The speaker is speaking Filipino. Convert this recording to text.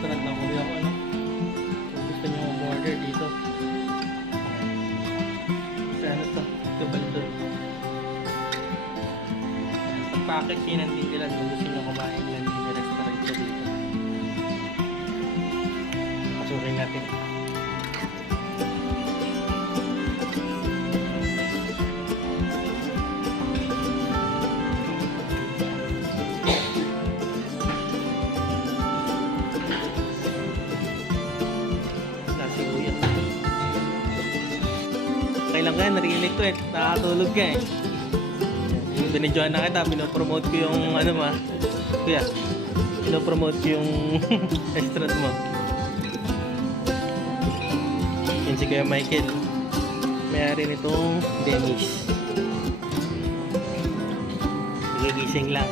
restaurant ng kuya ko, ano? Kung gusto nyo mag-order dito. Sa ano to? Kabaldon. Pag-package yun ang Disneyland kung gusto nyo kumain ng Disney restaurant siya dito. Pasukin natin. Okay lang kaya, narinig ko eh. Nakatulog ka eh. Yung binidyohan na kita, pinopromote ko yung ano ma. Kuya, pinopromote ko yung restaurant mo. Yan si Kuya Michael. Mayari nitong Dennis. Nagigising lang.